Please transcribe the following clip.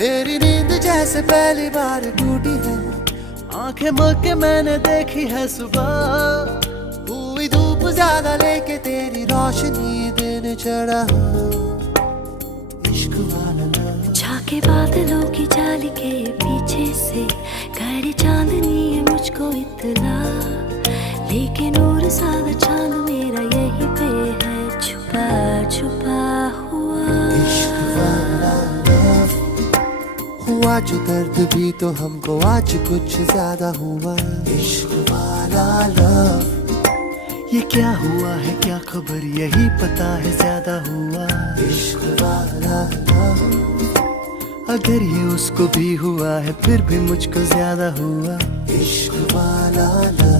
मेरी नींद जैसे पहली बार टूटी है, आंखें मल के मैंने देखी है सुबह। हुई धूप ज्यादा लेके तेरी रोशनी दिन चढ़ा। इश्क वाला लव। झाके बादलों की जाली के पीछे से गहरी चांदनी है मुझको इतना, लेकिन और सादा चांद मेरा यही पे है छुपा छुपा हुआ। इश्क वाला लव हुआ जो दर्द भी तो हमको आज कुछ ज्यादा हुआ। इश्क वाला लव। ये क्या हुआ है क्या खबर यही पता है ज्यादा हुआ। इश्क वाला लव। अगर ये उसको भी हुआ है फिर भी मुझको ज्यादा हुआ। इश्क वाला लव।